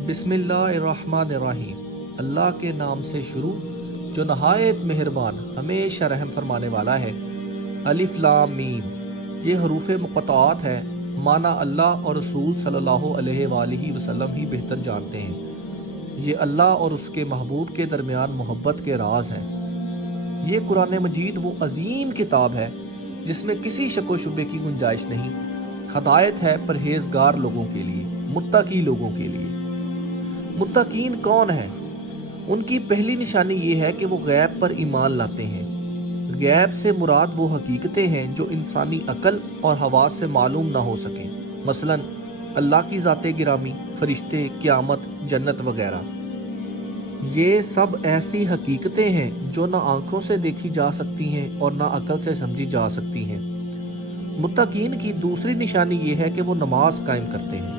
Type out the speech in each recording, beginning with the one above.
بسم اللہ الرحمن الرحیم۔ اللہ کے نام سے شروع جو نہایت مہربان ہمیشہ رحم فرمانے والا ہے۔ الف لام میم، یہ حروف مقطعات ہے، معنی اللہ اور رسول صلی اللہ علیہ وآلہ وسلم ہی بہتر جانتے ہیں۔ یہ اللہ اور اس کے محبوب کے درمیان محبت کے راز ہیں۔ یہ قرآن مجید وہ عظیم کتاب ہے جس میں کسی شک و شبے کی گنجائش نہیں۔ ہدایت ہے پرہیزگار لوگوں کے لیے، متقی لوگوں کے لیے۔ متقین کون ہیں؟ ان کی پہلی نشانی یہ ہے کہ وہ غیب پر ایمان لاتے ہیں۔ غیب سے مراد وہ حقیقتیں ہیں جو انسانی عقل اور حواس سے معلوم نہ ہو سکیں، مثلا اللہ کی ذات گرامی، فرشتے، قیامت، جنت وغیرہ۔ یہ سب ایسی حقیقتیں ہیں جو نہ آنکھوں سے دیکھی جا سکتی ہیں اور نہ عقل سے سمجھی جا سکتی ہیں۔ متقین کی دوسری نشانی یہ ہے کہ وہ نماز قائم کرتے ہیں۔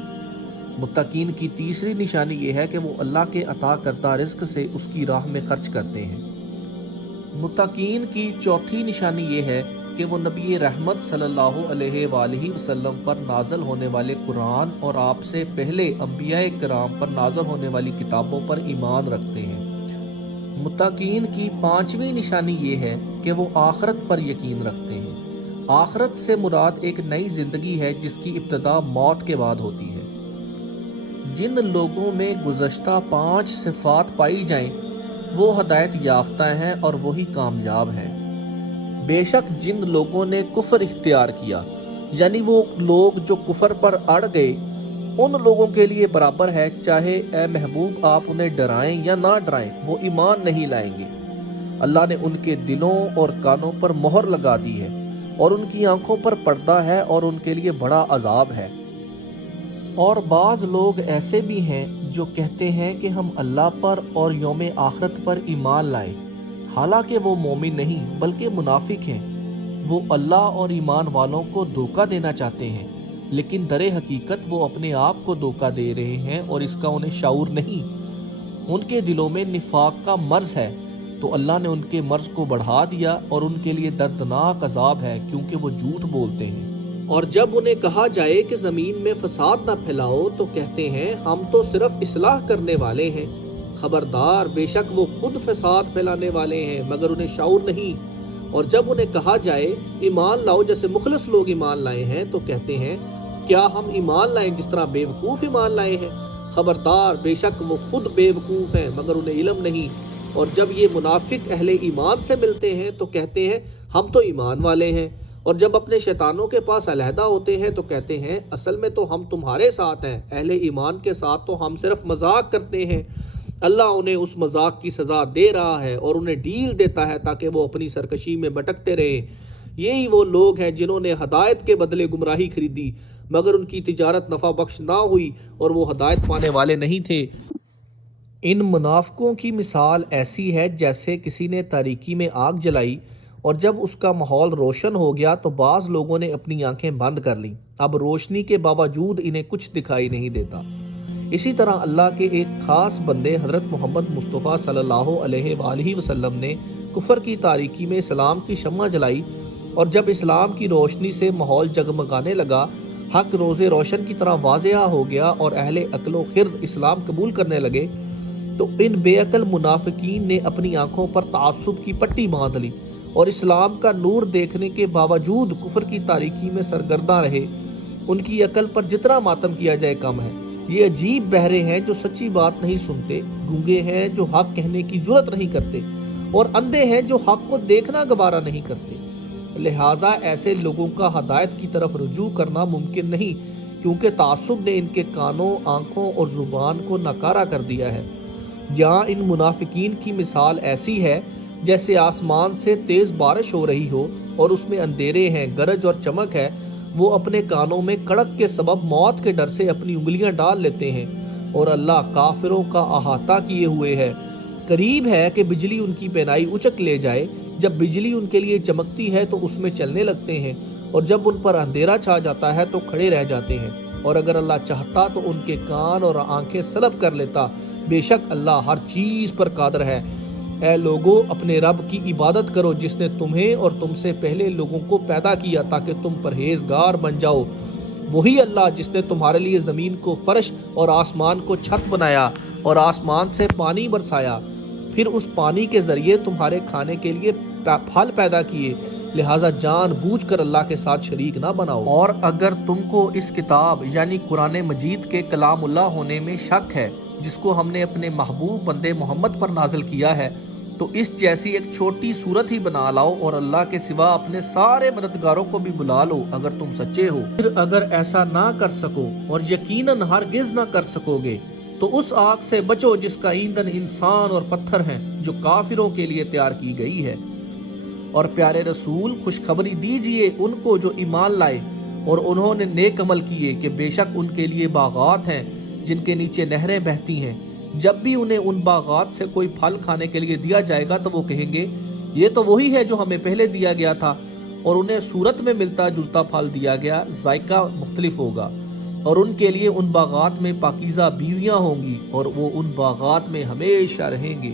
متقین کی تیسری نشانی یہ ہے کہ وہ اللہ کے عطا کردہ رزق سے اس کی راہ میں خرچ کرتے ہیں۔ متقین کی چوتھی نشانی یہ ہے کہ وہ نبی رحمت صلی اللہ علیہ وآلہ وسلم پر نازل ہونے والے قرآن اور آپ سے پہلے انبیاء کرام پر نازل ہونے والی کتابوں پر ایمان رکھتے ہیں۔ متقین کی پانچویں نشانی یہ ہے کہ وہ آخرت پر یقین رکھتے ہیں۔ آخرت سے مراد ایک نئی زندگی ہے جس کی ابتدا موت کے بعد ہوتی ہے۔ جن لوگوں میں گزشتہ 5 صفات پائی جائیں وہ ہدایت یافتہ ہیں اور وہی کامیاب ہیں۔ بے شک جن لوگوں نے کفر اختیار کیا، یعنی وہ لوگ جو کفر پر اڑ گئے، ان لوگوں کے لیے برابر ہے، چاہے اے محبوب آپ انہیں ڈرائیں یا نہ ڈرائیں، وہ ایمان نہیں لائیں گے۔ اللہ نے ان کے دلوں اور کانوں پر مہر لگا دی ہے اور ان کی آنکھوں پر پردہ ہے اور ان کے لیے بڑا عذاب ہے۔ اور بعض لوگ ایسے بھی ہیں جو کہتے ہیں کہ ہم اللہ پر اور یوم آخرت پر ایمان لائیں، حالانکہ وہ مومن نہیں بلکہ منافق ہیں۔ وہ اللہ اور ایمان والوں کو دھوکہ دینا چاہتے ہیں، لیکن در حقیقت وہ اپنے آپ کو دھوکہ دے رہے ہیں اور اس کا انہیں شعور نہیں۔ ان کے دلوں میں نفاق کا مرض ہے، تو اللہ نے ان کے مرض کو بڑھا دیا اور ان کے لیے دردناک عذاب ہے، کیونکہ وہ جھوٹ بولتے ہیں۔ اور جب انہیں کہا جائے کہ زمین میں فساد نہ پھیلاؤ تو کہتے ہیں ہم تو صرف اصلاح کرنے والے ہیں۔ خبردار، بے شک وہ خود فساد پھیلانے والے ہیں مگر انہیں شعور نہیں۔ اور جب انہیں کہا جائے ایمان لاؤ جیسے مخلص لوگ ایمان لائے ہیں تو کہتے ہیں کیا ہم ایمان لائیں جس طرح بے وقوف ایمان لائے ہیں۔ خبردار، بے شک وہ خود بے وقوف ہیں مگر انہیں علم نہیں۔ اور جب یہ منافق اہل ایمان سے ملتے ہیں تو کہتے ہیں ہم تو ایمان والے ہیں، اور جب اپنے شیطانوں کے پاس علیحدہ ہوتے ہیں تو کہتے ہیں اصل میں تو ہم تمہارے ساتھ ہیں، اہل ایمان کے ساتھ تو ہم صرف مذاق کرتے ہیں۔ اللہ انہیں اس مذاق کی سزا دے رہا ہے اور انہیں ڈھیل دیتا ہے تاکہ وہ اپنی سرکشی میں بھٹکتے رہیں۔ یہی وہ لوگ ہیں جنہوں نے ہدایت کے بدلے گمراہی خریدی، مگر ان کی تجارت نفع بخش نہ ہوئی اور وہ ہدایت پانے والے نہیں تھے۔ ان منافقوں کی مثال ایسی ہے جیسے کسی نے تاریکی میں آگ جلائی اور جب اس کا ماحول روشن ہو گیا تو بعض لوگوں نے اپنی آنکھیں بند کر لیں، اب روشنی کے باوجود انہیں کچھ دکھائی نہیں دیتا۔ اسی طرح اللہ کے ایک خاص بندے حضرت محمد مصطفیٰ صلی اللہ علیہ وآلہ وسلم نے کفر کی تاریکی میں اسلام کی شمع جلائی، اور جب اسلام کی روشنی سے ماحول جگمگانے لگا، حق روز روشن کی طرح واضح ہو گیا اور اہل عقل و خرد اسلام قبول کرنے لگے، تو ان بے عقل منافقین نے اپنی آنکھوں پر تعصب کی پٹی باندھ لی اور اسلام کا نور دیکھنے کے باوجود کفر کی تاریکی میں سرگرداں رہے۔ ان کی عقل پر جتنا ماتم کیا جائے کم ہے۔ یہ عجیب بہرے ہیں جو سچی بات نہیں سنتے، گونگے ہیں جو حق کہنے کی جرت نہیں کرتے، اور اندھے ہیں جو حق کو دیکھنا گوارا نہیں کرتے۔ لہٰذا ایسے لوگوں کا ہدایت کی طرف رجوع کرنا ممکن نہیں، کیونکہ تعصب نے ان کے کانوں، آنکھوں اور زبان کو ناکارہ کر دیا ہے۔ یہاں ان منافقین کی مثال ایسی ہے جیسے آسمان سے تیز بارش ہو رہی ہو اور اس میں اندھیرے ہیں، گرج اور چمک ہے، وہ اپنے کانوں میں کڑک کے سبب موت کے ڈر سے اپنی انگلیاں ڈال لیتے ہیں، اور اللہ کافروں کا احاطہ کیے ہوئے ہے۔ قریب ہے کہ بجلی ان کی بینائی اچک لے جائے، جب بجلی ان کے لیے چمکتی ہے تو اس میں چلنے لگتے ہیں، اور جب ان پر اندھیرا چھا جاتا ہے تو کھڑے رہ جاتے ہیں، اور اگر اللہ چاہتا تو ان کے کان اور آنکھیں سلب کر لیتا، بے شک اللہ ہر چیز پر قادر ہے۔ اے لوگو، اپنے رب کی عبادت کرو جس نے تمہیں اور تم سے پہلے لوگوں کو پیدا کیا تاکہ تم پرہیزگار بن جاؤ۔ وہی اللہ جس نے تمہارے لیے زمین کو فرش اور آسمان کو چھت بنایا اور آسمان سے پانی برسایا، پھر اس پانی کے ذریعے تمہارے کھانے کے لیے پھل پیدا کیے، لہٰذا جان بوجھ کر اللہ کے ساتھ شریک نہ بناؤ۔ اور اگر تم کو اس کتاب یعنی قرآن مجید کے کلام اللہ ہونے میں شک ہے جس کو ہم نے اپنے محبوب بندے محمد پر نازل کیا ہے، تو اس جیسی ایک چھوٹی صورت ہی بنا لاؤ اور اللہ کے سوا اپنے سارے مددگاروں کو بھی بلا لو اگر تم سچے ہو۔ پھر اگر ایسا نہ کر سکو اور یقیناً ہرگز نہ کر سکو گے تو اس آگ سے بچو جس کا ایندھن انسان اور پتھر ہیں، جو کافروں کے لیے تیار کی گئی ہے۔ اور پیارے رسول خوشخبری دیجئے ان کو جو ایمان لائے اور انہوں نے نیک عمل کیے کہ بے شک ان کے لیے باغات ہیں جن کے نیچے نہریں بہتی ہیں۔ جب بھی انہیں ان باغات سے کوئی پھل کھانے کے لیے دیا جائے گا تو وہ کہیں گے یہ تو وہی ہے جو ہمیں پہلے دیا گیا تھا، اور انہیں صورت میں ملتا جلتا پھل دیا گیا، ذائقہ مختلف ہوگا، اور ان کے لیے ان باغات میں پاکیزہ بیویاں ہوں گی اور وہ ان باغات میں ہمیشہ رہیں گے۔